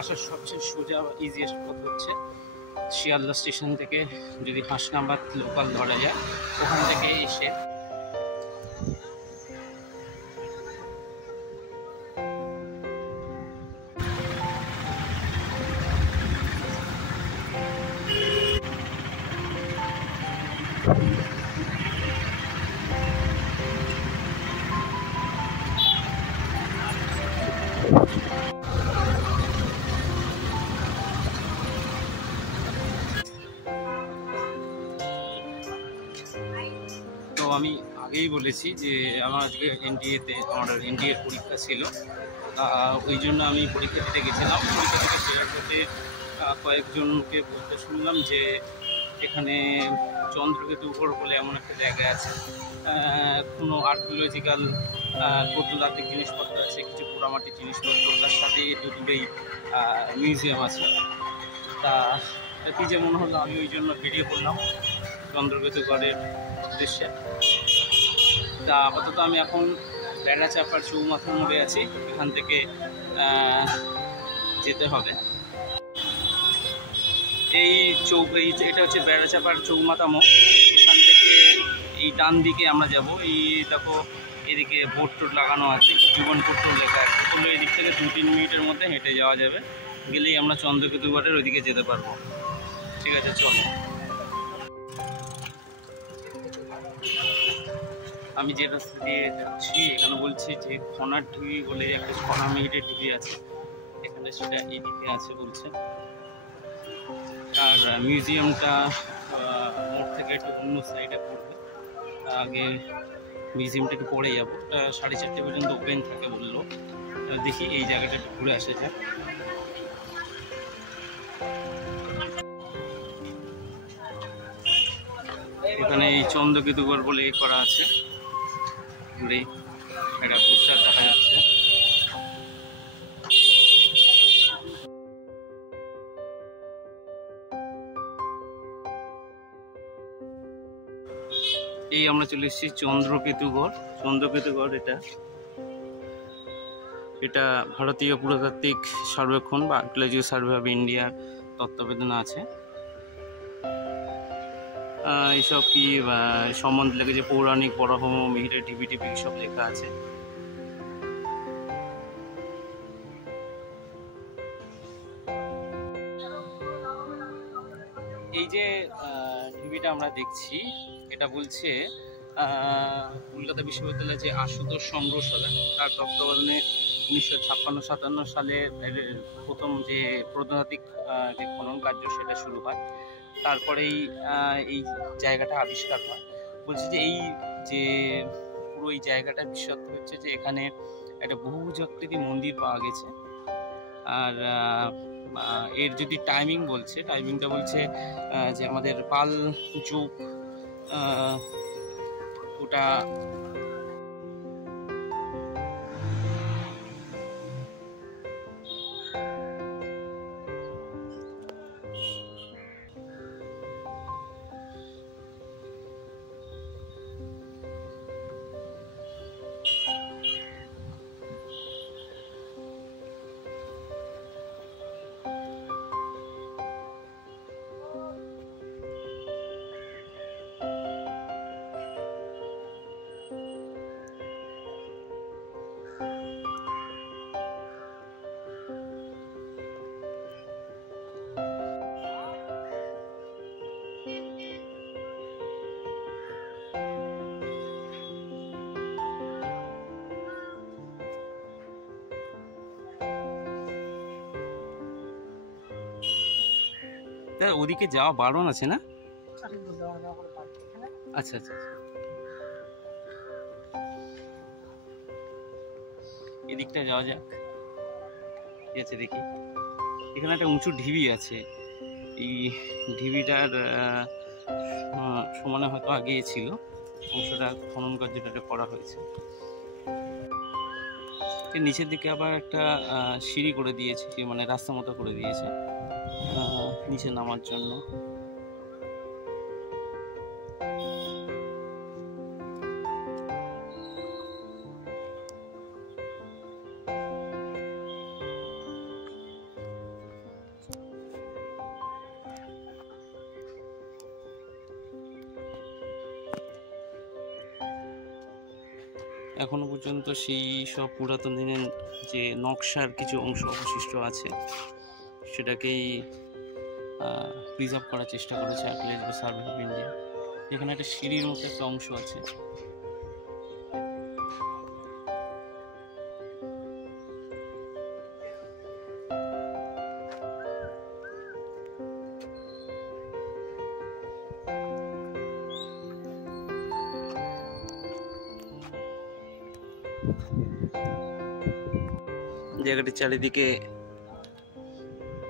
আসার সবচেয়ে সোজা ইজিয়েস্ট পথ হচ্ছে শিয়ালদা স্টেশন থেকে যদি হাসনাবাদ লোকাল ধরা যায়, ওখান থেকে এসে আমি আগেই বলেছি যে আমার আজকে আমার এনডিএর পরীক্ষা ছিল, ওই জন্য আমি পরীক্ষা দিতে গেছিলাম। পরীক্ষা থেকে ফেরার পথে কয়েকজনকে বলতে শুনলাম যে এখানে চন্দ্রকেতুগড় বলে এমন একটা জায়গা আছে, কোনো আর্কিওলজিক্যাল প্রত্নতাত্ত্বিক জিনিসপত্র আছে, কিছু পোড়ামাটির জিনিসপত্র, তার সাথে দূরেই মিউজিয়াম আছে। তা কি যে মনে হলো, আমি ওই জন্য বেরিয়ে পড়লাম চন্দ্রকেতুগড়ের উদ্দেশ্যে। তা আপাতত আমি এখন বেড়াচাপার চৌমাথার মোড়ে আছি, এখান থেকে যেতে হবে। এটা হচ্ছে বেড়াচাপার চৌমাথা মোড়। এখান থেকে এই ডান দিকে আমরা যাব। এই দেখো এদিকে বোর্ড টোড লাগানো আছে, জীবনপুর টোড লেখা আছে। তো এই দিক থেকে 2-3 মিনিটের মধ্যে হেঁটে যাওয়া যাবে, গেলেই আমরা চন্দ্রকেতুগড়ের ওইদিকে যেতে পারবো। ঠিক আছে, চলো। আমি যে রাস্তা দিয়ে যাচ্ছি এখানে বলছি যে খনার ঢিবি বলে একটা খনামিহিরের ঢিবি আছে, এখানে সেটা এদিকে আছে বলছে। আর মিউজিয়ামটা মোড় থেকে একটু অন্য সাইডে পড়বে। আগে মিউজিয়ামটা একটু পরে যাবো, 4:30 পর্যন্ত ওপেন থাকে বললো। দেখি এই জায়গাটা একটু ঘুরে আসা যায়। এখানে এই চন্দ্রকেতুগড় বলে করা আছে, ঘুরে একটা পোস্টার দেখা যাচ্ছে। এই আমরা চলে এসেছি চন্দ্রকেতুগড়। এটা ভারতীয় পুরাতাত্ত্বিক সর্বেক্ষণ বা আর্কিওলজিক্যাল সার্ভে অফ ইন্ডিয়ার তত্ত্বাবধানে আছে। এইসব কি সম্বন্ধে লেগেছে, পৌরাণিক বরাহম মিহিরের ঢিবি সব লেখা আছে। এই যে ঢিবিটা আমরা দেখছি, এটা বলছে কলকাতা বিশ্ববিদ্যালয়ের যে আশুতোষ সংগ্রহশালা, তার তত্ত্বাবধানে 1956-57 সালে প্রথম যে প্রত্নতাত্ত্বিক যে খনন কার্য সেটা শুরু হয়। তারপরেই এই জায়গাটা আবিষ্কার হয়। বলছি যে এই যে পুরো এই জায়গাটার বিশেষত্ব হচ্ছে যে এখানে একটা বহুভুজাকৃতি মন্দির পাওয়া গেছে। আর এর যদি টাইমিংটা বলছে যে আমাদের পাল যুগ, ওটা ওদিকে যাওয়া বারণ আছে না? আচ্ছা আচ্ছা, এদিকটা যাওয়া যাক। ঠিক আছে, দেখি। এখানে একটা উঁচু ঢিবি আছে। এই ঢিবিটার সমানে হয়তো আগে ছিল, অংশটা খনন কার্যটা করা হয়েছে। নিচের দিকে আবার একটা সিঁড়ি করে দিয়েছে, মানে রাস্তা মতো করে দিয়েছে নিচে নামার জন্য। এখনো পর্যন্ত সেই সব পুরাতন দিনের যে নকশার কিছু অংশ অবশিষ্ট আছে সেটাকেই প্রিজার্ভ করার চেষ্টা করেছে আর্কিওলজিক্যাল সার্ভে অফ ইন্ডিয়া। এখানে একটা সিঁড়ির মতো একটা অংশ আছে। জায়গাটির চারিদিকে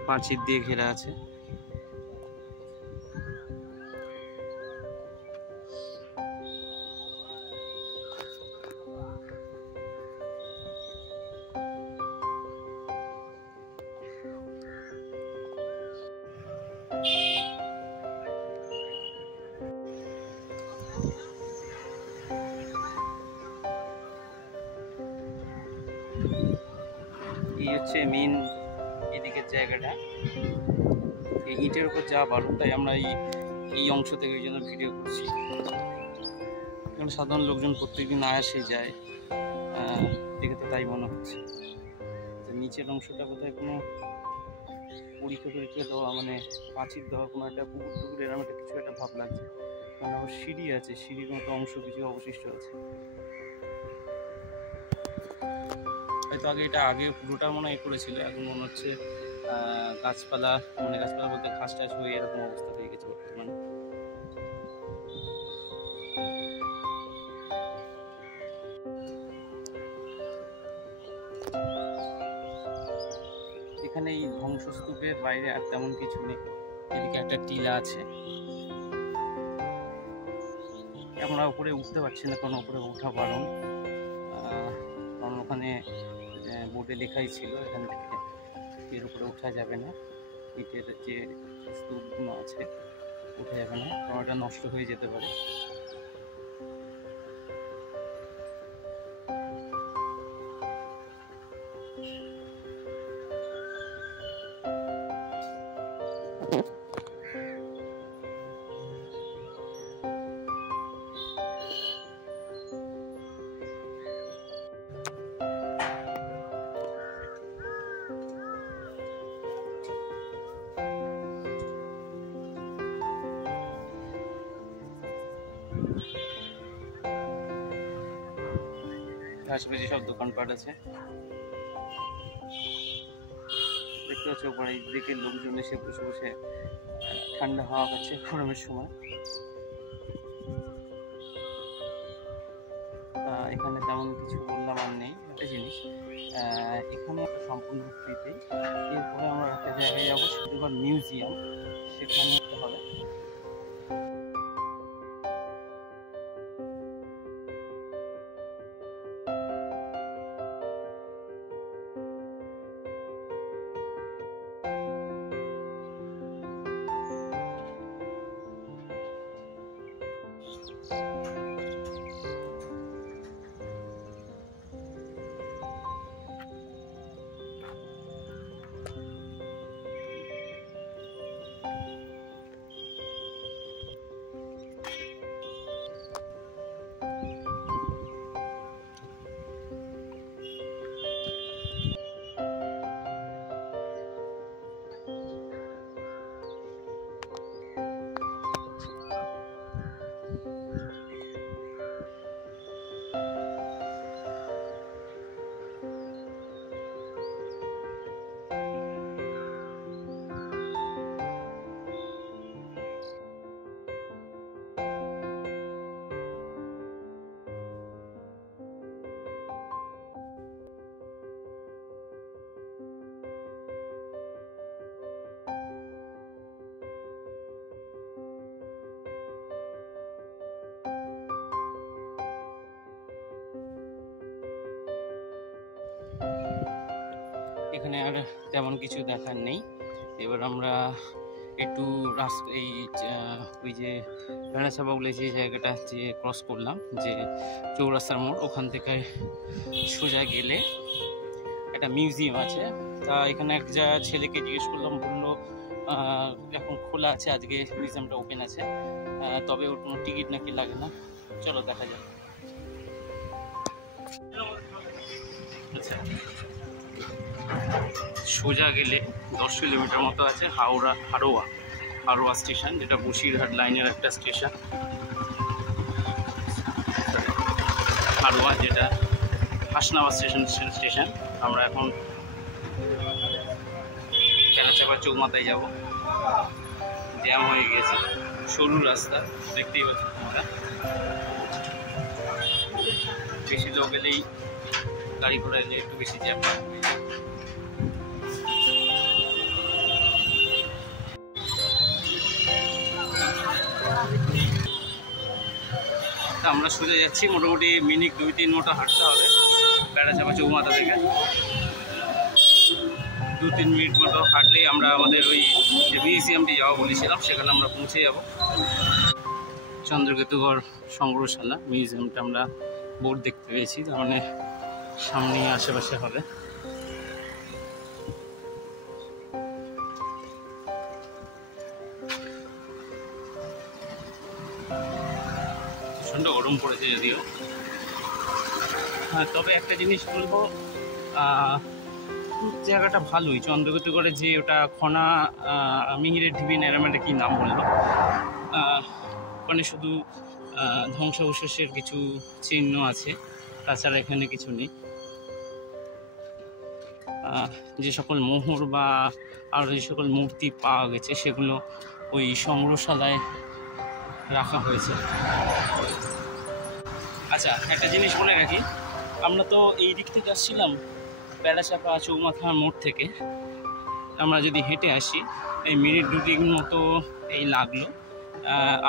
পাঁচিল দিয়ে ঘেরা আছে। এই হচ্ছে মেন এদিকের জায়গাটা, এই ইটের উপর যা বালু, তাই আমরা এই অংশ থেকে ওই জন্য ভিডিও করছি। এখানে সাধারণ লোকজন প্রত্যেকদিন আসে যায়, দেখে তো তাই মনে হচ্ছে। নিচের অংশটা বোধহয় কোনো পরীক্ষা দেওয়া, মানে পাঁচিল দেওয়া, কোনো একটা পুকুর টুকুর এরকম একটা কিছু একটা ভাব লাগছে। মানে আবার সিঁড়ি আছে, সিঁড়ির মতো অংশ কিছু অবশিষ্ট আছে। হয়তো আগে পুরোটা মনে হয় করেছিল, এখন মনে হচ্ছে গাছপালা, মানে গাছপালা বলতে ঘাস টাস হয়ে এরকম অবস্থা হয়ে গেছে বর্তমানে। এখানে এই ধ্বংসস্তূপের বাইরে আর তেমন কিছু নেই। এদিকে একটা টিলা আছে, আমরা উপরে উঠতে পারছি না, কারণ উপরে ওঠা বারণ। কারণ ওখানে বোর্ডে লেখাই ছিল এখান থেকে এর উপরে ওঠা যাবে না, ইটের যে স্তূপগুলো আছে উঠে যাবে না, কারণ ওটা নষ্ট হয়ে যেতে পারে। আশেপাশে সব দোকানপাট আছে, দেখতে পাচ্ছ। উপরে দিকে লোকজন এসে বসে বসে ঠান্ডা হাওয়া খাচ্ছে গরমের সময়। এখানে তেমন কিছু বললাম আর নেই। একটা জিনিস, এখানে সম্পূর্ণ ফ্রিতেই। এরপরে আমরা একটা জায়গায় যাবো, সেটা মিউজিয়াম, সেখানে হবে। এখানে আর তেমন কিছু দেখার নেই। এবার আমরা একটু এই ওই যে রানাসা বাউলে যে জায়গাটা যে ক্রস করলাম, যে চৌরাস্তার মোড়, ওখান থেকে সোজা গেলে একটা মিউজিয়াম আছে। তা এখানে এক ছেলেকে জিজ্ঞেস করলাম, বললো এখন খোলা আছে, আজকে মিউজিয়ামটা ওপেন আছে, তবে ওর কোনো টিকিট নাকি লাগে না। চলো দেখা যাক। আচ্ছা, সোজা গেলে 10 কিলোমিটার মতো আছে হারোয়া স্টেশন, যেটা বসিরহাট লাইনের একটা স্টেশন। হারোয়া, যেটা হাসনাবাদ স্টেশন। আমরা এখন কেনাচাপা চৌমাথায় যাব। জ্যাম হয়ে গেছে, সরু রাস্তা দেখতেই পাচ্ছি তোমরা। বেশি লোক এলেই, গাড়ি ঘোড়া এলে একটু বেশি জ্যাম। আমরা সোজা যাচ্ছি, মোটামুটি মিনিট 2-3 মতো হাঁটতে হবে বেড়াচাপা চৌমাথা থেকে। 2-3 মিনিট মতো হাঁটলেই আমরা আমাদের ওই যে মিউজিয়ামটি যাওয়া বলেছিলাম সেখানে আমরা পৌঁছে যাব। চন্দ্রকেতুগড় সংগ্রহশালা মিউজিয়ামটা আমরা বোর্ড দেখতে পেয়েছি, তার মানে সামনেই আশেপাশে হবে। প্রচণ্ড গরম পড়েছে যদিও। হ্যাঁ, তবে একটা জিনিস বলবো, জায়গাটা ভালোই। চন্দ্রকেতুগড়ে যে ওটা খনা মিহিরের ঢিবি এরকম কি নাম বললো, ওখানে শুধু ধ্বংসাবশেষের কিছু চিহ্ন আছে, তাছাড়া এখানে কিছু নেই। যে সকল মোহর বা আর যে সকল মূর্তি পাওয়া গেছে সেগুলো ওই সংগ্রহশালায় রাখা হয়েছে। আচ্ছা, একটা জিনিস বলে রাখি, আমরা তো এই দিক থেকে আসছিলাম বেড়াচাপা চৌমাথা মোড় থেকে। আমরা যদি হেঁটে আসি এই মিনিট 2-3 মতো এই লাগলো।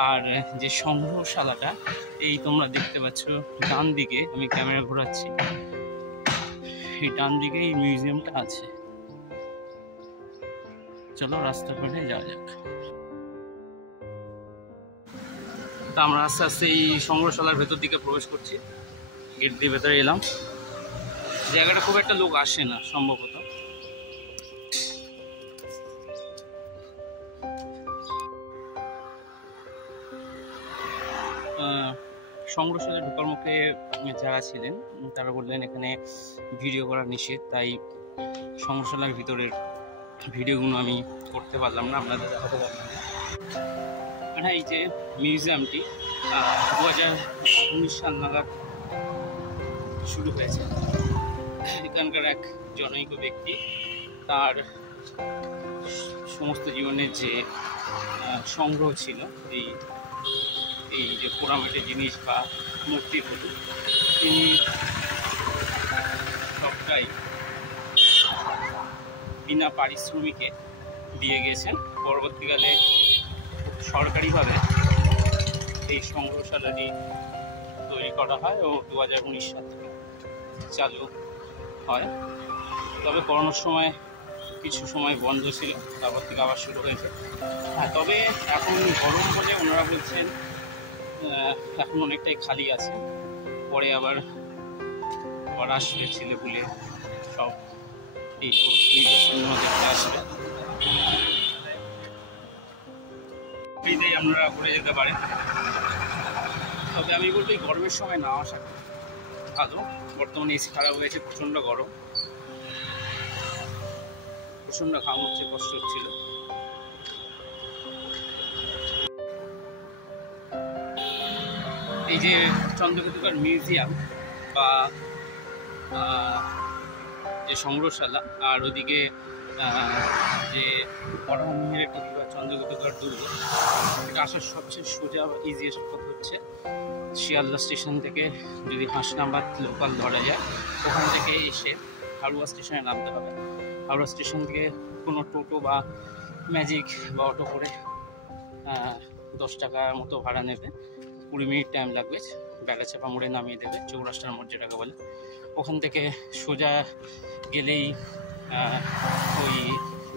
আর যে সংগ্রহশালাটা এই তোমরা দেখতে পাচ্ছ ডান দিকে, আমি ক্যামেরা ঘোরাচ্ছি, এই ডান দিকে এই মিউজিয়ামটা আছে। চলো রাস্তা পেরিয়ে যাওয়া যাক। তা আমরা আস্তে আস্তে এই সংগ্রহশালার ভেতর দিকে প্রবেশ করছি। গেট দিয়ে ভেতরে এলাম। জায়গাটা খুব একটা লোক আসে না সম্ভবত। সংগ্রহশালায় ঢোকার মুখে যারা ছিলেন তারা বললেন এখানে ভিডিও করা নিষেধ, তাই সংগ্রহশালার ভিতরের ভিডিওগুলো আমি করতে পারলাম না, আপনাদের দেখাতে পারলাম না। হ্যাঁ, এই যে মিউজিয়ামটি 2019 সাল নাগাদ শুরু হয়েছে। এখানকার এক জনৈক ব্যক্তি তার সমস্ত জীবনের যে সংগ্রহ ছিল, এই যে পোড়ামাটির জিনিস বা মূর্তিগুলো, তিনি সবটাই বিনা পারিশ্রমিকে দিয়ে গেছেন। পরবর্তীকালে সরকারিভাবে এই সংগ্রহশালাটি তৈরি করা হয় ও 2019 সাল থেকে চালু হয়। তবে করোনার সময় কিছু সময় বন্ধ ছিল, তারপর থেকে আবার শুরু হয়েছে। হ্যাঁ, তবে এখন গরম বলে ওনারা বলছেন এখন অনেকটাই খালি আছে, পরে আবার আসবে ছেলেপুলে সব এই দেখতে আসবে। ফ্রিতেই আপনারা ঘুরে যেতে পারেন। তবে আমি বলবো এই গরমের সময় না আসা ভালো। বর্তমানে এসি খারাপ হয়েছে, প্রচণ্ড গরম, প্রচণ্ড ঘাম হচ্ছে, কষ্ট হচ্ছিল। এই যে চন্দ্রকেতুগড় মিউজিয়াম বা যে সংগ্রহশালা, আর ওদিকে যে বড়মিহিরের ঢিবি বা চন্দ্রকেতুগড় দুর্গ, এটা আসার সবচেয়ে সোজা ইজিয়েস্ট পথ হচ্ছে শিয়ালদা স্টেশন থেকে যদি হাসনাবাদ লোকাল ধরা যায়, ওখান থেকে এসে হারোয়া স্টেশনে নামতে হবে। হাওড়া স্টেশন থেকে কোনো টোটো বা ম্যাজিক বা অটো করে 10 টাকার মতো ভাড়া নেবে। 20 মিনিট টাইম লাগবে, বেড়াচাপা মোড়ে নামিয়ে দেবে, চৌরাস্তার মোড় যেটাকে বলে। ওখান থেকে সোজা গেলেই ওই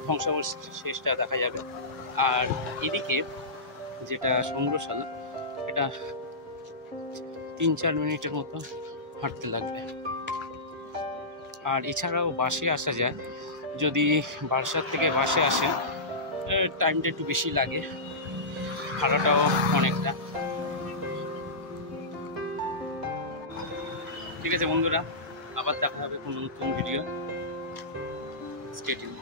ধ্বংসাবশেষটা দেখা যাবে। আর এদিকে যেটা সংগ্রহশালা, এটা 3-4 মিনিটের মতো হাঁটতে লাগবে। আর এছাড়াও বাসে আসা যায়, যদি বারাসাত থেকে বাসে আসেন টাইমটা একটু বেশি লাগে, ভাড়াটাও অনেকটা। ঠিক আছে বন্ধুরা, আবার দেখা হবে কোনো নতুন ভিডিও। Stay tune.